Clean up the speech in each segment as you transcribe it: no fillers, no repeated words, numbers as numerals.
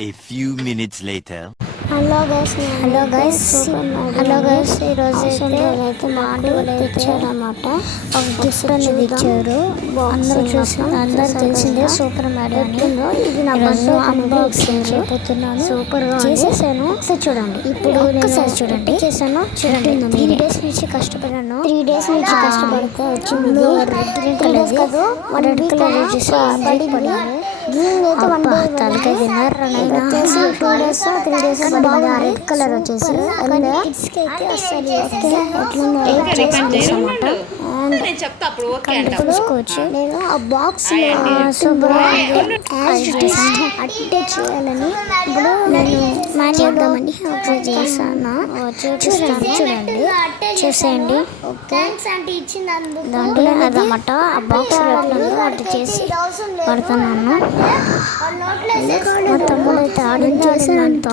A few minutes later. Hello guys ఈరోజు అయితే మా ఆంటీ వాళ్ళు తెచ్చారన్నమాట. ఒక గిఫ్ట్ అనేది ఇచ్చారు. అందరూ తెలిసిందే సూపర్ మ్యాడీ అని. ఇది నా బర్త్డే అన్బాక్సింగ్ చేయబోతున్నాను. సూపర్ చేసేసాను. చూడండి ఇప్పుడు ఒకసారి చూడండి చేశాను. చూడండి 3 days నుంచి కష్టపడాను. 3 days నుంచి కష్టపడితే వచ్చింది. రెడ్ కలర్ వచ్చేసి తలకాయ తిన్నారు. బాగా రెడ్ కలర్ వచ్చేసి చూసుకోవచ్చు. నేను ఆ బాక్స్ అట్టే చేయాలని ఇప్పుడు నేను చేద్దామని ఒకసారి చేస్తాను. చూసేయండి. దాంట్లో అదన్నమాట ఆ బాక్స్ అట్లా చేసి పడుతున్నాను. మా తమ్ముడు అయితే ఆడించేసినంత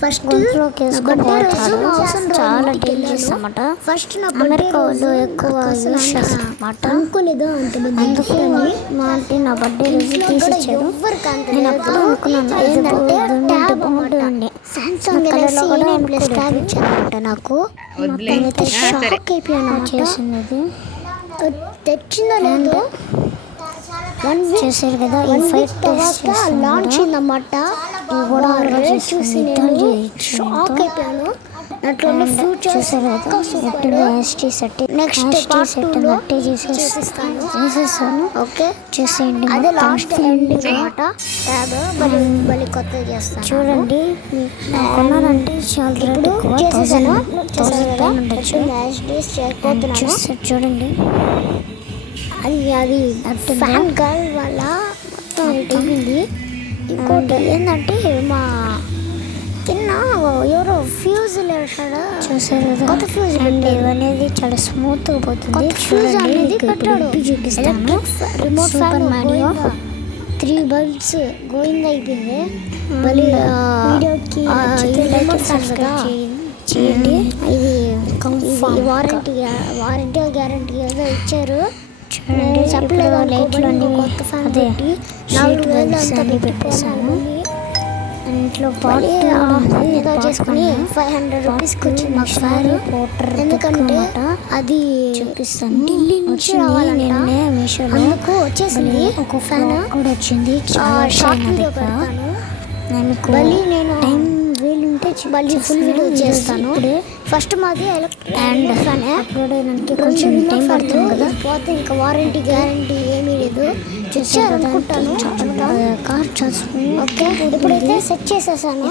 ఫస్ట్ గొంతులోకి వేసుకొని చాలా డేంజరస్ అన్నమాట. ఫస్ట్ అమెరికా వాళ్ళు ఎక్కువ యూస్ చేస్తారన్నమాట. అందుకని మా ఆంటీ నా బర్త్డే రోజు తీసిచ్చారు. నేను అప్పుడు అనుకున్నాను బాగుంటుంది. Samsung Galaxy A9+ ఇచ్చారన్నమాట. నాకు అయితే షాక్ అయిపోయాను చేసింది. తెచ్చిందో లేదో చేశారు కదా. ఈ ఫైట్ లాంచ్ అయిందన్నమాట. చూసి షాక్ అయిపోయాను. దాంట్లో ఫ్యూచర్స్ చేసేసాను. ఓకే చేసేయండి. అదే లాస్ట్ ఎండింగ్ అన్నమాట. మళ్ళీ కొత్తగా చేస్తాను. చూడండి కొన్నానంటే చాలా చేసేసాను. చూడండి అది ఫ్యాన్ గర్ల్ వల్ల అయిపోయింది. ఇంకోటి ఏంటంటే మా కింద ఎవరో ఫ్యూజ్ లేచాడా చూసారు. కొత్త ఫ్యూజ్ అనేది చాలా స్మూత్గా పోతుంది. ఫ్యూజ్ అనేది పెట్టాడు. చూపిస్తాను. Remote super Mario 3 bulbs going అయిపోయింది. మళ్ళీ వీడియోకి చేయండి. ఇది వారంటీ గ్యారంటీ ఏదో ఇచ్చారు. చెప్పలేదు. లైట్లు కొత్త ఫ్యాన్ పెట్టి 4,000 అంతా పెట్టేసాను. ఇంట్లో ఏదో చేసుకుని 500 రూపీస్కి వచ్చింది మా ఫ్యాన్. ఎందుకంటే అది చూపిస్తాను. ఢిల్లీ నుంచి రావాలంటే అందుకు వచ్చేసింది. ఒక ఫ్యాన్ కూడా వచ్చింది. షార్ట్ వీడియో పెడతాను. మళ్ళీ నేను టైం వీలుంటే మళ్ళీ ఫుల్ వీడియో చేస్తాను. ఫస్ట్ మాది అండ్ ఫ్యాన్ కొంచెం టైం పడుతుంది కదా. పోతే ఇంకా వారంటీ గ్యారంటీ ఏమీ లేదు. చూసారు అనుకుంటాను. ఓకే ఇప్పుడైతే సెట్ చేసేసాను.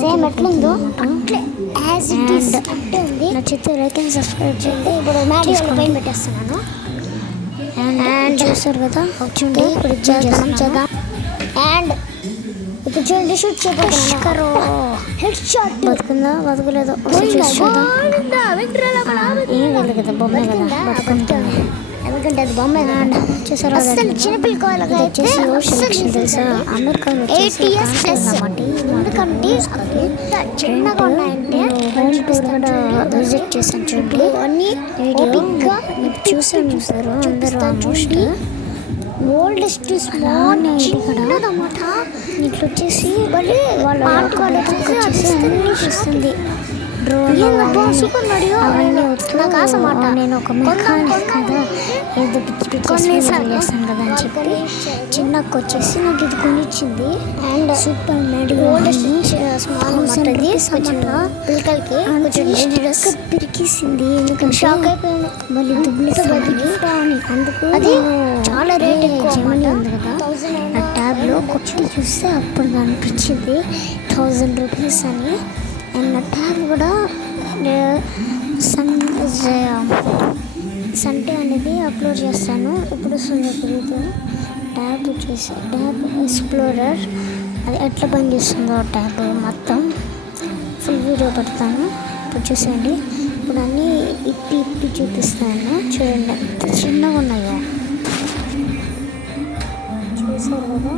సేమ్ ఎట్లుందో అట్లే యాజ్ ఇట్ ఈస్ అట్టే ఉంది. నచ్చితే లైక్ అండ్ సబ్స్క్రైబ్ చేయండి. ఇప్పుడు మ్యాడీ పైన పెట్టేస్తున్నాను. అండ్ చూసారు కదా. చూడండి ఇప్పుడు చేద్దాం. అండ్ ఇప్పుడు చూడండి షూట్ చేయబోతున్నాను. హెడ్ షాట్ బతుకుందా బతుకులేదో ఏం లేదు కదా. బొమ్మే కదా బతుకుంటుంది. ఎందుకంటే అది బొమ్మే కదా. చూసారు అసలు చిన్నపిల్లకాయలకి వచ్చేసి తెలుసా అమెరికాలో ఎందుకంటే చిన్నగా ఉన్నాయంటే విజిట్ చేశాను. చూడండి అన్ని వీడియోగా చూసాను సార్. అందరూ ఆల్మోస్ట్ ఓల్డెస్ట్ స్మాల్ అన్నమాట. ఇట్లా వచ్చేసి వాళ్ళ అన్ని చూస్తుంది. సూపర్ మారియో అవన్నీ నాకు ఆశ మాట. నేను ఒక మెకానిక్ కదా ఏదో పిచ్చి చేస్తాను కదా అని చెప్పి చిన్నకు వచ్చేసి నాకు ఇది కొనిచ్చింది. అండ్ సూపర్ మారియో స్మాల్ ఉంటుంది. పిల్లలకి పిరికిసింది. ఎందుకంటే షాక్ అయిపోయాను. మళ్ళీ దుబ్బులతో బతికి అందుకు అది చాలా రేట్ జమనీ ఉంది కదా. ఆ ట్యాబ్లో కొట్టి చూస్తే అప్పుడు అనిపించింది 1000 రూపీస్ అని. అండ్ నా ట్యాబ్ కూడా సండే అనేది అప్లోడ్ చేస్తాను. ఎప్పుడు వస్తుందో తెలియదు. ట్యాబ్ వచ్చేసి ట్యాబ్ ఎక్స్ప్లోరర్ అది ఎట్లా పనిచేస్తుందో ట్యాబ్ మొత్తం ఫుల్ వీడియో పెడతాను. ఇప్పుడు చూసేయండి. ఇప్పుడు అన్నీ ఇప్పి చూపిస్తాను. చూడండి ఎంత చిన్నగా ఉన్నాయో. చూసారు కదా.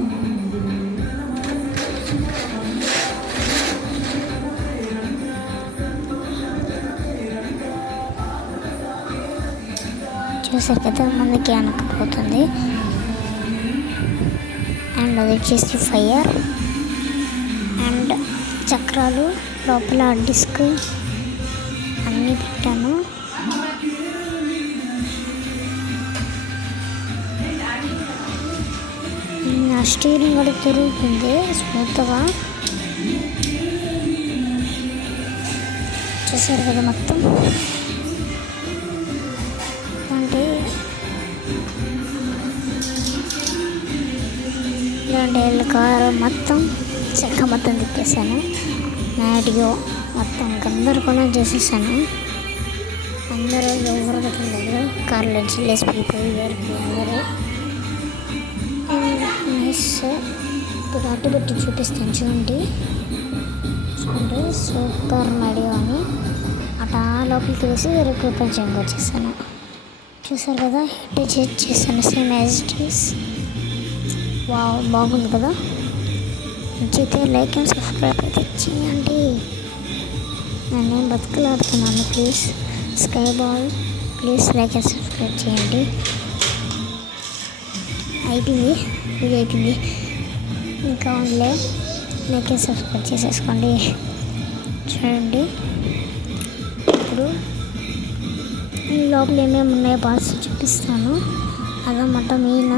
చూసారు కదా ముందుకి వెనకపోతుంది. అండ్ అది వచ్చేసి ఫైర్ చక్రాలు లోపల డిస్క్ అన్నీ పెట్టాను. నా స్టీరింగ్ కూడా తిరుగుతుంది స్మూత్గా. చూసారు కదా మొత్తం అంటే ఇలాంటి కారు మొత్తం చెక్క మొత్తం తిప్పేసాను. నాటియో మొత్తం గందరగోళం చేసేసాను. అందరూ ఎవరు పెట్టలేదు, కార్లో జిల్లేసి పీపుల్ అందరూ నైస్. ఇప్పుడు అడ్డు పెట్టి చూపిస్తాను చూడండి. సూపర్ మారియో అని అటా లోపలికి వేసి వేరే ప్రపంచంకి వచ్చేసాను. చూసారు కదా, హిట్ చేశాను same as it is. Wow, బాగుంది కదా. నచ్చితే లైక్ అండ్ సబ్స్క్రైబ్ అయితే చేయండి. నేను బతుకులాడుతున్నాను. ప్లీజ్ స్కై బాల్, ప్లీజ్ లైక్ అండ్ సబ్స్క్రైబ్ చేయండి. అయిపోయింది, ఇది అయిపోయింది. ఇంకా ఓన్లీ లైక్ అండ్ సబ్స్క్రైబ్ చేసేసుకోండి. చూడండి ఇప్పుడు లోపల ఏమేమి ఉన్నాయో బాక్స్ చూపిస్తాను. అదన్నమాట మెయిన్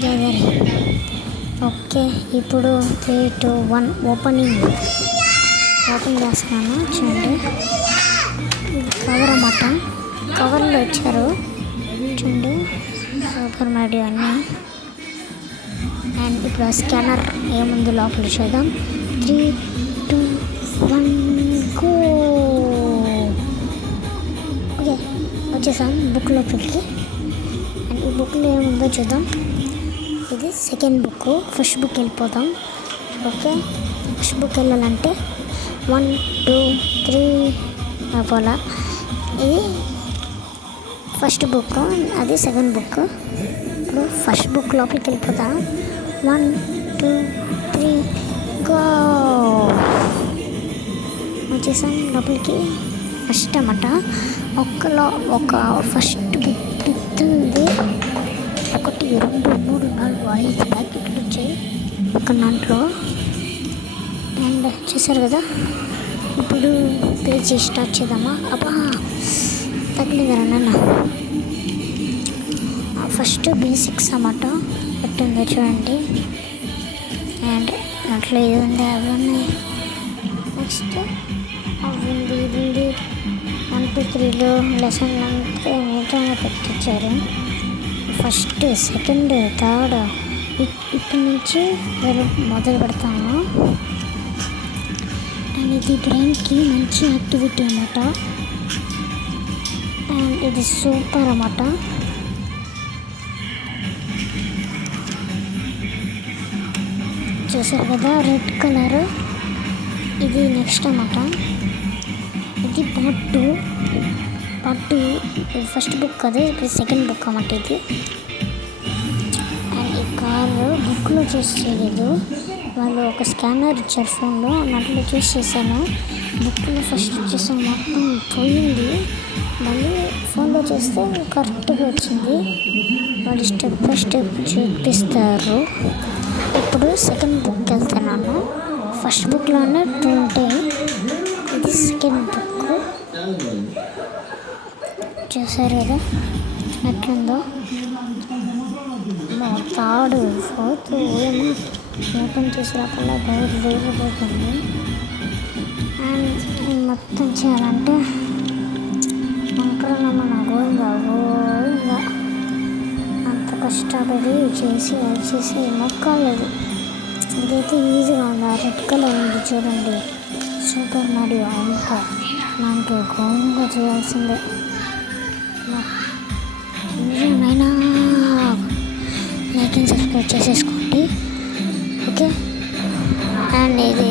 గ్యాదరింగ్. ఓకే, ఇప్పుడు 3, 2, 1 ఓపెన్ చేస్తున్నాను. చూడండి కవర్ అన్నమాట. కవర్లో వచ్చారు చూడండి సూపర్ మారియో అన్నీ. అండ్ ఇప్పుడు స్కానర్ ఏముంది లోపల చూద్దాం. 3, 2, 1 గో. ఓకే, వచ్చేసాం బుక్ లోపలికి. అండ్ ఈ బుక్లో ఏముందో చూద్దాం. ఇది సెకండ్ బుక్. ఫస్ట్ బుక్ వెళ్ళిపోదాం. ఓకే, ఫస్ట్ బుక్ వెళ్ళాలంటే 1, 2, 3 పోలా. ఇది ఫస్ట్ బుక్, అది సెకండ్ బుక్. ఇప్పుడు ఫస్ట్ బుక్ లోపలికి వెళ్ళిపోతాం. 1, 2, 3 గో. వచ్చేసాం లోపలికి. ఫస్ట్ అన్నమాట ఒక ఫస్ట్ బిట్ ఉంది. 1, 2, 3, 4, 5 ప్యాకెట్లు వచ్చాయి ఒక దాంట్లో. అండ్ చూసారు కదా, ఇప్పుడు పేజ్ స్టార్ట్ చేద్దామా. అబ్బా తగిలిందరా నాన్న. ఫస్ట్ బేసిక్స్ అన్నమాట ఎట్టుందో చూడండి. అండ్ అట్లా ఇది ఉంది, అవి ఉన్నాయి. నెక్స్ట్ అవి ఉంది, ఇది ఉంది. 1, 2, 3లో లెసన్ అంతా నీట్గా పెట్టించారు. ఫస్ట్, సెకండ్, థర్డ్ ఇప్పటి నుంచి మొదలు పెడతాము. అండ్ ఇది బ్రెయిన్కి మంచి యాక్టివిటీ అన్నమాట. అండ్ ఇది సూపర్ అన్నమాట. చూసారు కదా రెడ్ కలర్. ఇది నెక్స్ట్ అన్నమాట. ఇది పార్ట్ 2. ఇది ఫస్ట్ బుక్ కదా, ఇప్పుడు సెకండ్ బుక్ అన్నమాట ఇది. అండ్ ఈ కారు బుక్లో చూస్ చేయలేదు, వాళ్ళు ఒక స్కానర్ ఇచ్చారు ఫోన్లో, అన్నట్లు చూస్ చేశాను. బుక్లో ఫస్ట్ చూసాను మొత్తం పోయింది, మళ్ళీ ఫోన్లో చేస్తే కరెక్ట్గా వచ్చింది. వాళ్ళు స్టెప్ బై స్టెప్ చూపిస్తారు. ఇప్పుడు సెకండ్ బుక్కి వెళ్తున్నాను. ఫస్ట్ బుక్లోనే 2 ఉంటాయి, ఇది సెకండ్ బుక్. చూసారు కదా ఎట్లుందో. థర్డ్, ఫోర్త్ ఏమో ఓపెన్ చేసినప్పుడు బయట వేగిపోతుంది. అండ్ మొత్తం చేయాలంటే మన గోయిందా అంత కష్టపడి చేసి మొక్కలేదు. ఇదైతే ఈజీగా ఉంది. ఆ రెడ్ కలర్ ఉంది చూడండి, సూపర్ మారియో. అంతా నాకు గోంగా చేయాల్సిందే. నిజమైనా లైక్ అండ్ సబ్స్క్రైబ్ చేసేసుకోండి. ఓకే, అండ్ ఇది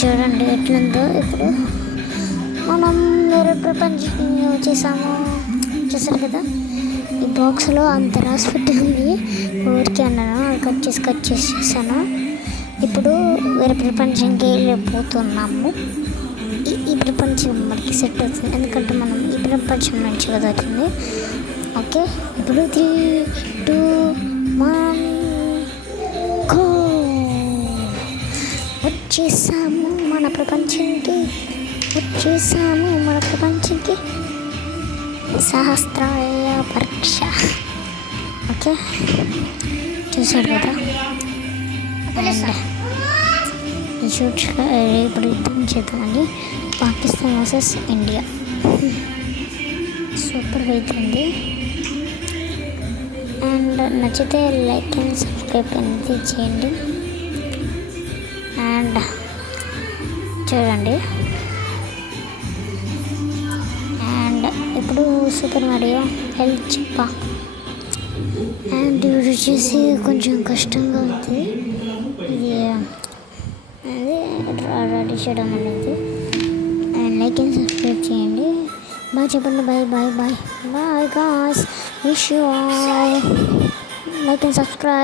చూడండి ఎట్లుందో. ఇప్పుడు మనం వేరే ప్రపంచానికి వచ్చేసాము. చూసారు కదా, ఈ బాక్స్లో అంత రాసి పెట్టి ఉంది. ఊరికే అన్నాను, కట్ చేసి చేశాను. ఇప్పుడు వేరే ప్రపంచానికి వెళ్ళిపోతున్నాము. ఈ ప్రపంచం మనకి సెట్ అవుతుంది, ఎందుకంటే మనం ఈ ప్రపంచం నుంచి కదా అవుతుంది. ఓకే, ఇప్పుడు 3, 2, 1 గో. వచ్చేసాము మన ప్రపంచానికి సహస్రాయ పరీక్ష. ఓకే, చూసాడు కదా. ఈ షూట్ ఇప్పుడు యుద్ధం చేద్దామండి. Pakistan versus India. సూపర్ అవుతుంది. అండ్ నచ్చితే లైక్ అండ్ సబ్స్క్రైబ్ అనేది చేయండి. అండ్ చూడండి. అండ్ ఇప్పుడు సూపర్ మారియో హెల్త్ చెప్ప. అండ్ ఇప్పుడు వచ్చేసి కొంచెం కష్టంగా ఉంది ఇది రెడీ చేయడం అనేది. అండ్ లైక్ అండ్ సబ్స్క్రైబ్ చేయండి. బాయ్ చెప్పండి. Bye guys. Wish you all. Like and subscribe.